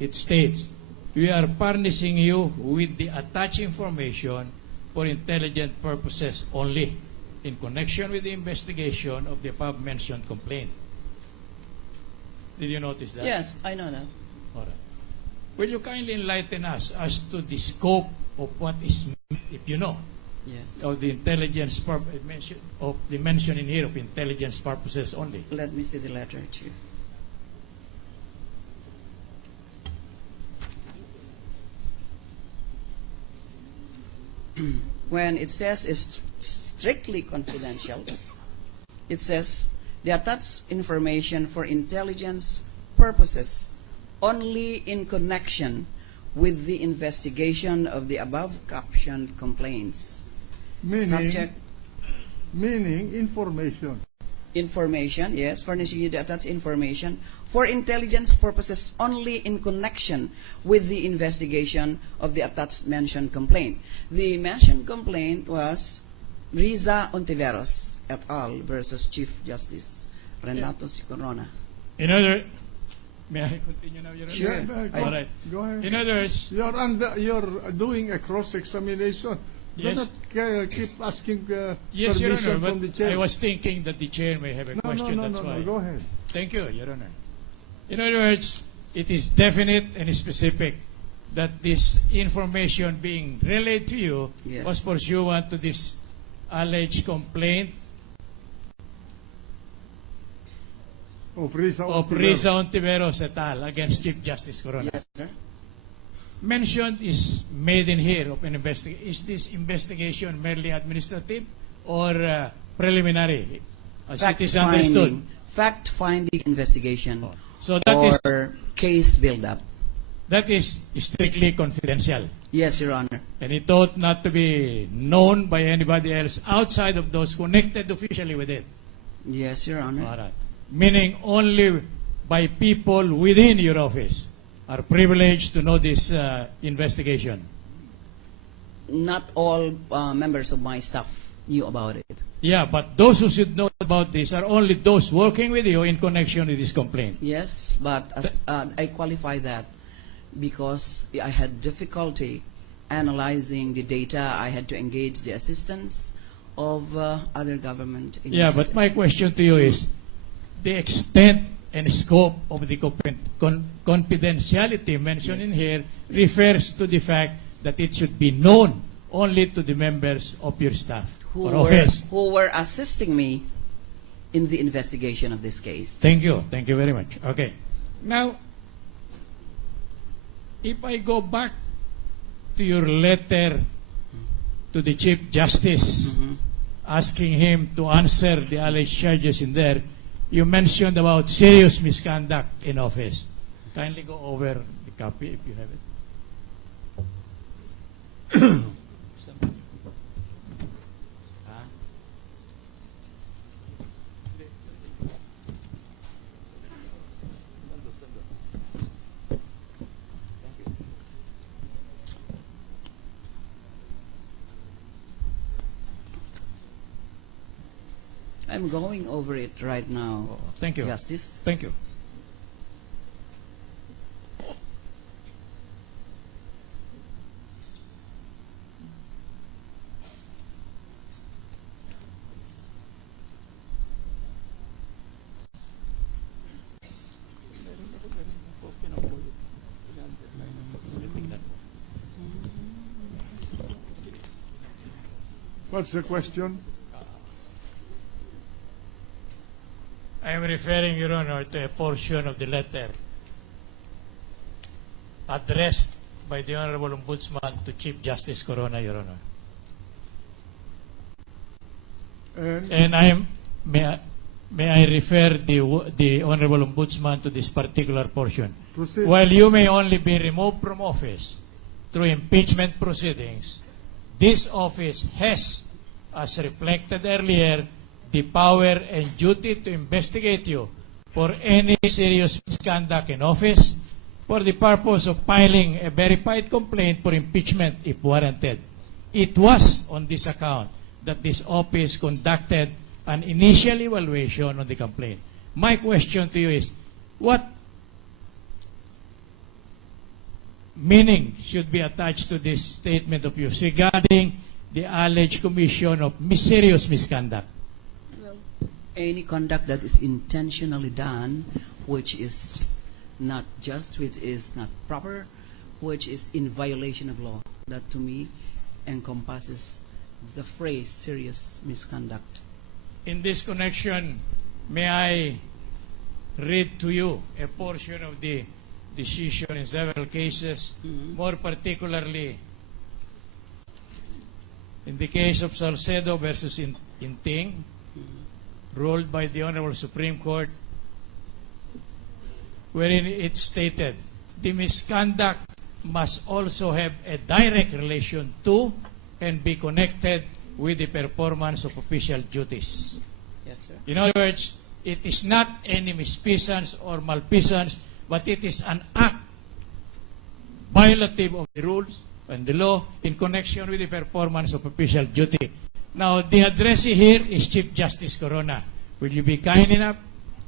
it states, "We are furnishing you with the attached information for intelligent purposes only in connection with the investigation of the above-mentioned complaint." Did you notice that? Yes, I know that. All right. Will you kindly enlighten us as to the scope of what is meant, if you know, Yes. of the intelligence of the mention in here of intelligence purposes only? Let me see the letter, Chief. When it says it's strictly confidential, it says the attached information for intelligence purposes only in connection with the investigation of the above-captioned complaints. Subject Meaning information. information, yes, furnishing you the attached information for intelligence purposes only in connection with the investigation of the attached mentioned complaint. The mentioned complaint was Riza Ontiveros et al. Versus Chief Justice Renato C. Corona. In other, may I continue now, Your Honor? Sure. All right. Go ahead. In other words, You're doing a cross-examination. Yes. Do not keep asking yes, Your permission Honor, from the but chair. I was thinking that the chair may have a question, that's why. Go ahead. Thank you, Your Honor. In other words, it is definite and specific that this information being relayed to you Yes. was pursuant to this alleged complaint Of Riza of Ontiveros. Riza Ontiveros et al. Against Chief Justice Corona. Yes, sir. Mentioned is made in here of an investigation. Is this investigation merely administrative or preliminary? As it is understood. Fact-finding investigation So that is case build-up. that is strictly confidential. Yes, Your Honor. And it ought not to be known by anybody else outside of those connected officially with it. Yes, Your Honor. All right. Meaning only by people within your office are privileged to know this investigation. Not all members of my staff knew about it. Yeah, but those who should know about this are only those working with you in connection with this complaint. Yes, but as, I qualify that because I had difficulty analyzing the data. I had to engage the assistance of other government agencies. Yeah, but my question to you is the extent and scope of the confidentiality mentioned in here refers to the fact that it should be known only to the members of your staff or office. Who were assisting me in the investigation of this case. Thank you. Thank you very much. Okay. Now, if I go back to your letter to the Chief Justice Mhm. asking him to answer the alleged charges in there, you mentioned about serious misconduct in office. Kindly go over the copy if you have it. I'm going over it right now, Oh, thank you. Justice. Thank you. What's the question? I am referring, Your Honor, to a portion of the letter addressed by the Honorable Ombudsman to Chief Justice Corona, Your Honor. And may I refer the Honorable Ombudsman to this particular portion. Proceed. While you may only be removed from office through impeachment proceedings, this office has, as reflected earlier, the power and duty to investigate you for any serious misconduct in office for the purpose of filing a verified complaint for impeachment if warranted. It was on this account that this office conducted an initial evaluation on the complaint. My question to you is, what meaning should be attached to this statement of yours regarding the alleged commission of serious misconduct? Well, any conduct that is intentionally done, which is not just, which is not proper, which is in violation of law, that to me encompasses the phrase serious misconduct. In this connection, may I read to you a portion of the decision in several cases, more particularly in the case of Salcedo versus Inting, ruled by the Honorable Supreme Court, wherein it stated, the misconduct must also have a direct relation to and be connected with the performance of official duties. Yes, sir. In other words, it is not any misfeasance or malfeasance, but it is an act violative of the rules and the law in connection with the performance of official duty. Now, the addressee here is Chief Justice Corona. Will you be kind enough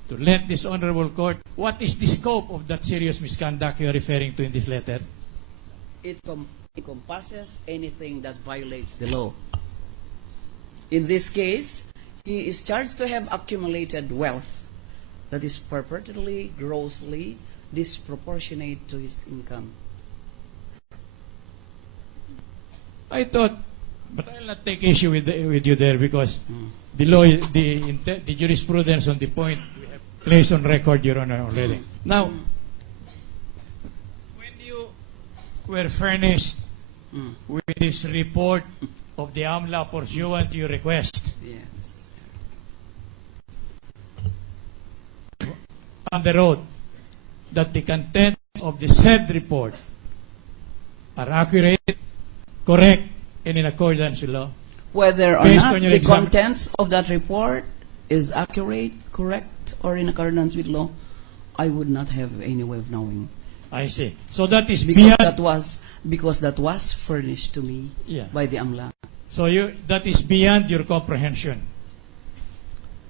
to let this honorable court, what is the scope of that serious misconduct you are referring to in this letter? It encompasses anything that violates the law. In this case, he is charged to have accumulated wealth that is purportedly, grossly disproportionate to his income. I thought, but I'll not take issue with you there because the law, the jurisprudence on the point we have placed on record, Your Honor, already. Now, when you were furnished with this report of the AMLA pursuant to your request, Yes. on the road, that the contents of the said report are accurate, correct, and in accordance with law. Whether or Based not on your the exam- contents of that report is accurate, correct, or in accordance with law, I would not have any way of knowing. I see. So that is Because beyond. that was furnished to me Yeah. by the AMLA. So that is beyond your comprehension.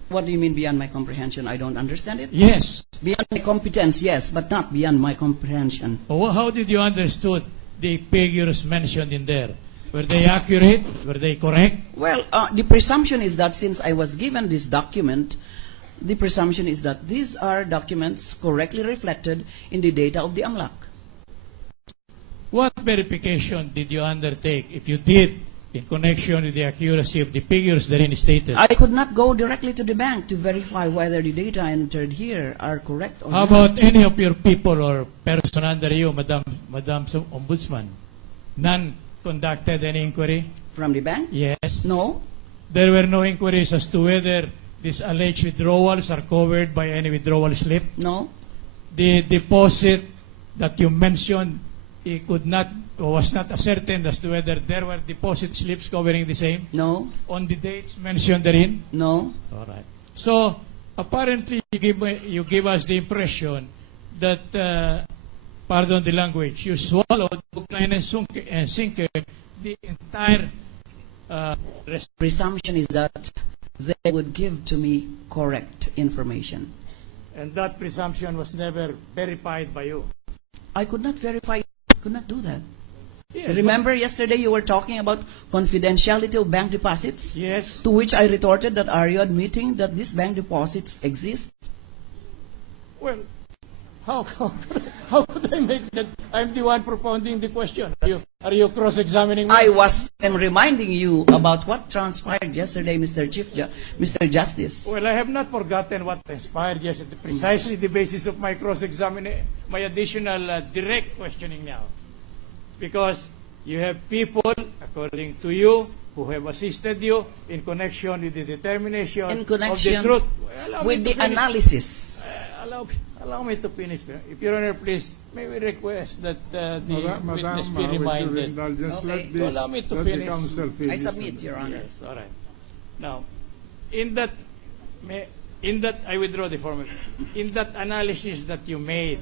What do you mean beyond my comprehension? I don't understand it. Yes. Beyond my competence, yes, but not beyond my comprehension. Well, how did you understood the figures mentioned in there? Were they accurate? Were they correct? Well, the presumption is that since I was given this document, the presumption is that these are documents correctly reflected in the data of the AMLAC. What verification did you undertake, if you did, in connection with the accuracy of the figures therein stated? I could not go directly to the bank to verify whether the data entered here are correct or How not. about any of your people or person under you, Madam Ombudsman? None conducted any inquiry? From the bank? Yes. No. There were no inquiries as to whether these alleged withdrawals are covered by any withdrawal slip? No. The deposit that you mentioned, it could not or was not ascertained as to whether there were deposit slips covering the same No. on the dates mentioned therein? No. All right. So apparently you give us the impression that, pardon the language, you swallowed hook, line, and sinker the entire Presumption is that they would give to me correct information. and that presumption was never verified by you. I could not verify, could not do that. Yes, Remember yesterday you were talking about confidentiality of bank deposits? but- yes. To which I retorted that are you admitting that these bank deposits exist? Well, how could I make that? I'm the one propounding the question. Are you cross-examining me? am reminding you about what transpired yesterday, Mr. Justice. Well, I have not forgotten what transpired yesterday. Precisely the basis of my cross-examination, my additional direct questioning now. Because you have people, according to you, who have assisted you in connection with the determination In of connection the truth. Allow me with to the finish. analysis. Allow me to finish. If Your Honor, please, may we request that the Madam, witness be with your reminded. indulgence, Okay. let Allow me to let finish. the counsel finish. I submit, Your Honor. Yes, all right. Now, in that, I withdraw the former. In that analysis that you made,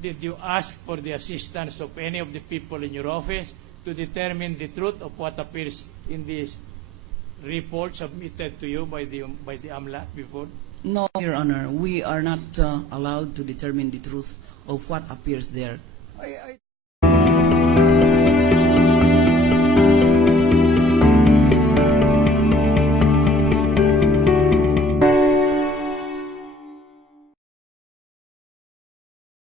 did you ask for the assistance of any of the people in your office to determine the truth of what appears in this report submitted to you by the AMLA before? No, Your Honor, we are not allowed to determine the truth of what appears there. I